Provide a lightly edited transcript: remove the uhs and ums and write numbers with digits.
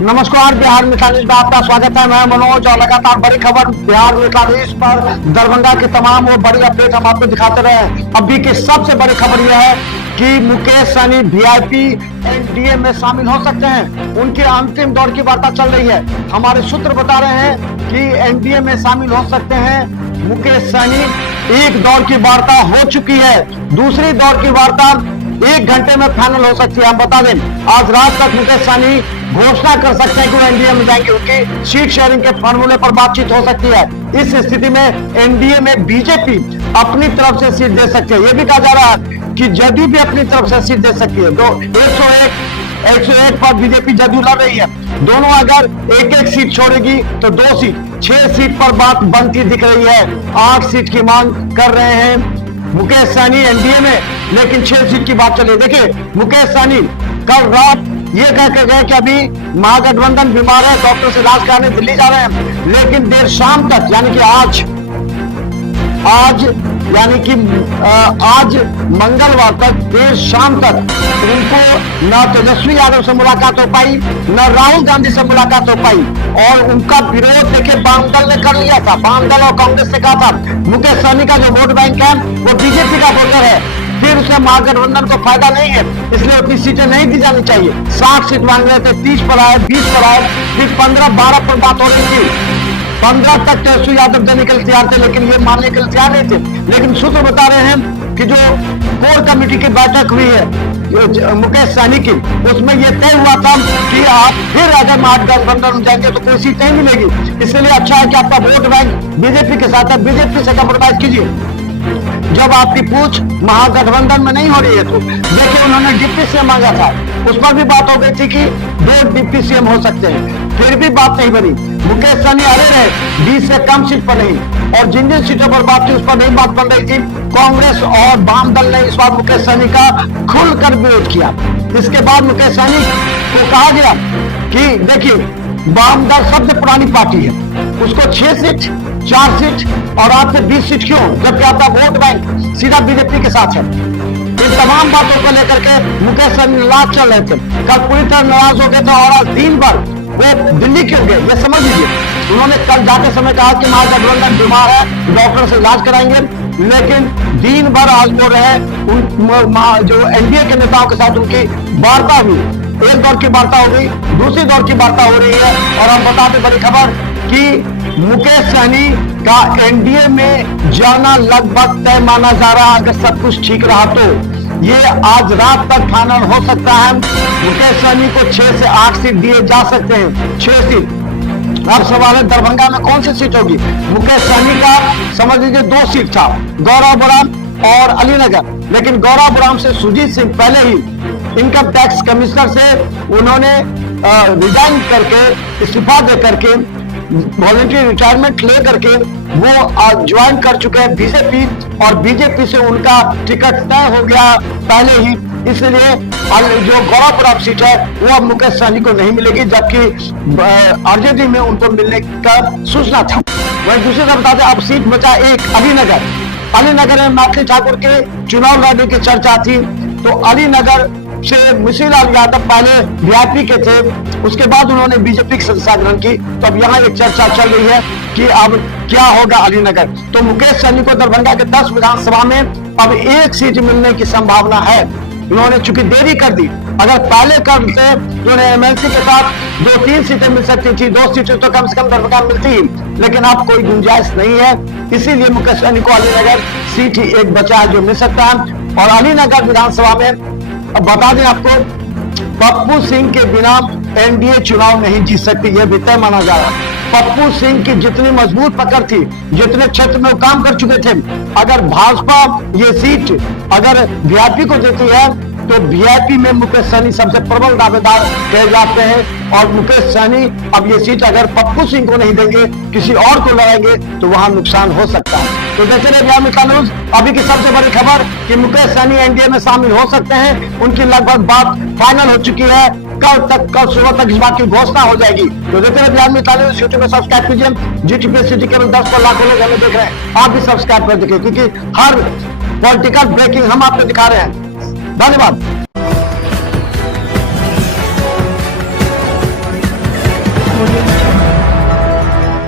नमस्कार, बिहार मिसाल न्यूज में आपका स्वागत है। मैं मनोज और लगातार बड़ी खबर बिहार मिसाल न्यूज पर दरभंगा की तमाम वो बड़ी अपडेट हम आपको दिखाते रहे। अभी की सबसे बड़ी खबर यह है कि मुकेश सहनी वीआईपी एनडीए में शामिल हो सकते हैं। उनके अंतिम दौर की वार्ता चल रही है। हमारे सूत्र बता रहे हैं कि एनडीए में शामिल हो सकते हैं मुकेश सहनी। एक दौर की वार्ता हो चुकी है, दूसरी दौर की वार्ता 1 घंटे में फाइनल हो सकती है। हम बता दें, आज रात तक मुकेश सहनी घोषणा कर सकते हैं कि वो एनडीए में जाएंगे। उनकी सीट शेयरिंग के फॉर्मूले पर बातचीत हो सकती है। इस स्थिति में एनडीए में बीजेपी अपनी तरफ से सीट दे सकती है। यह भी कहा जा रहा है कि जदयू भी अपनी तरफ से सीट दे सकती है। तो 101 पर बीजेपी जदयू लड़ रही है। दोनों अगर एक सीट छोड़ेगी तो 2 सीट, 6 सीट पर बात बनती दिख रही है। 8 सीट की मांग कर रहे हैं मुकेश सहनी एनडीए में, लेकिन 6 सीट की बात चले। देखिए, मुकेश सहनी कल रात ये कह के गए कि अभी महागठबंधन बीमार है, डॉक्टर से इलाज कराने दिल्ली जा रहे हैं, लेकिन देर शाम तक यानी कि आज मंगलवार तक देर शाम तक उनको न तेजस्वी यादव से मुलाकात हो पाई, न राहुल गांधी से मुलाकात हो पाई। और उनका विरोध देखिए वाम दल ने कर लिया था। वाम दल और कांग्रेस ने कहा था मुकेश सहनी का जो वोट बैंक है वो बीजेपी का वोटर है, फिर उसे महागठबंधन को फायदा नहीं है, इसलिए उतनी सीटें नहीं दी जानी चाहिए। 60 सीट मांग रहे थे, 30 पर आए, 20 पर आए, फिर 15-12 पर बात हो रही थी। 15 तक तेजस्वी यादव देने के लिए तैयार थे, लेकिन ये मानने के लिए तैयार नहीं थे। लेकिन सूत्र बता रहे हैं कि जो कोर कमेटी की बैठक हुई है मुकेश सहनी की, उसमें यह तय हुआ था कि आप फिर अगर महागठबंधन में जाएंगे तो कोई सीट नहीं मिलेगी। इसलिए अच्छा है कि आपका वोट बैंक बीजेपी के साथ है, बीजेपी से कंप्रोमाइज कीजिए। जब आपकी पूछ महागठबंधन में नहीं हो रही है तो देखिए, उन्होंने डिप्टी सीएम मांगा था, उस पर भी बात हो गई थी कि 2 डिप्टी सीएम हो सकते हैं, फिर भी बात नहीं बनी। मुकेश सहनी अड़े रहे 20 से कम सीट पर नहीं, और जिन जिन सीटों पर बात थी उस पर नहीं बात बन रही थी। कांग्रेस और वाम दल ने इस बार मुकेश सहनी का खुलकर विरोध किया। इसके बाद मुकेश सहनी को कहा गया कि देखिए, वाम दल सबसे पुरानी पार्टी है, उसको 6 सीट, 4 सीट और आपको 20 सीट क्यों, जबकि आपका वोट बैंक सीधा बीजेपी के साथ है। इन तमाम बातों को लेकर के मुकेश सहनी नाराज चल रहे थे। कल पूरी तरह नाराज हो गए थे और आज दिन भर वो दिल्ली क्यों गए ये समझ लीजिए। उन्होंने कल जाते समय कहा कि महागठबंधन बीमार है, डॉक्टर से इलाज कराएंगे, लेकिन दिन भर आज वो रहे जो एनडीए के नेताओं के साथ उनकी वार्ता हुई। एक दौर की वार्ता हो गई, दूसरी दौर की वार्ता हो रही है। और हम बताते बड़ी खबर कि मुकेश सहनी का एनडीए में जाना लगभग तय माना जा रहा है। अगर सब कुछ ठीक रहा तो ये आज रात तक फाइनल हो सकता है। मुकेश सहनी को 6 से 8 सीट दिए जा सकते हैं, 6 सीट। अब सवाल है दरभंगा में कौन सी सीट होगी। मुकेश सहनी का समझ लीजिए 2 सीट था, गौरव बराम और अलीनगर, लेकिन गौरव बराम से सुजीत सिंह पहले ही इनकम टैक्स कमिश्नर से उन्होंने रिजाइन करके, इस्तीफा दे करके, वॉलंटरी रिटायरमेंट ले करके वो ज्वाइन कर चुके हैं बीजेपी, और बीजेपी से उनका टिकट तय हो गया पहले ही। इसलिए जो गौरव सीट है वो अब मुकेश सहनी को नहीं मिलेगी, जबकि आरजेडी में उनको मिलने का सूचना था। वहीं दूसरी तरफ बता दें, अब सीट बचा एक अलीनगर में मैथिली ठाकुर के चुनाव लड़ने की चर्चा थी। तो अलीनगर से मिश्री लाल यादव पहले वीआईपी के थे, उसके बाद उन्होंने बीजेपी की सदस्यता ग्रहण की। तो अब यहाँ एक चर्चा चल रही है कि अब क्या होगा अलीनगर। तो मुकेश सहनी को दरभंगा के 10 विधानसभा में अब 1 सीट मिलने की संभावना है। उन्होंने चूंकि देरी कर दी, अगर पहले करते तो उन्हें एमएलसी के साथ 2-3 सीटें मिल सकती थी, 2 सीटें तो कम से कम दरभंगा मिलती ही, लेकिन अब कोई गुंजाइश नहीं है। इसीलिए मुकेश सहनी को अलीनगर सीट ही एक बचा है जो मिल सकता है। और अलीनगर विधानसभा में अब बता दें आपको, पप्पू सिंह के बिना एनडीए चुनाव नहीं जीत सकती, यह भी तय माना जा रहा है। पप्पू सिंह की जितनी मजबूत पकड़ थी, जितने क्षेत्र में वो काम कर चुके थे, अगर भाजपा ये सीट अगर वीआईपी को देती है तो वीआईपी में मुकेश सहनी सबसे प्रबल दावेदार कहे जाते हैं। और मुकेश सहनी अब ये सीट अगर पप्पू सिंह को नहीं देंगे, किसी और को लड़ेंगे, तो वहां नुकसान हो सकता है। तो देखते रहिए बिहार मिसाल न्यूज। अभी की सबसे बड़ी खबर कि मुकेश सहनी एनडीए में शामिल हो सकते हैं, उनकी लगभग बात फाइनल हो चुकी है। कल सुबह तक इस बात की घोषणा हो जाएगी। तो देखते रहिए बिहार मिसाल न्यूज। यूट्यूब में सब्सक्राइब कीजिए, जीटीपी सिटी केवल 10 पर लाखों लोग हमें देख रहे हैं, आप भी सब्सक्राइब कर देखिए, क्योंकि हर पॉलिटिकल ब्रेकिंग हम आपको दिखा रहे हैं। धन्यवाद। मोदी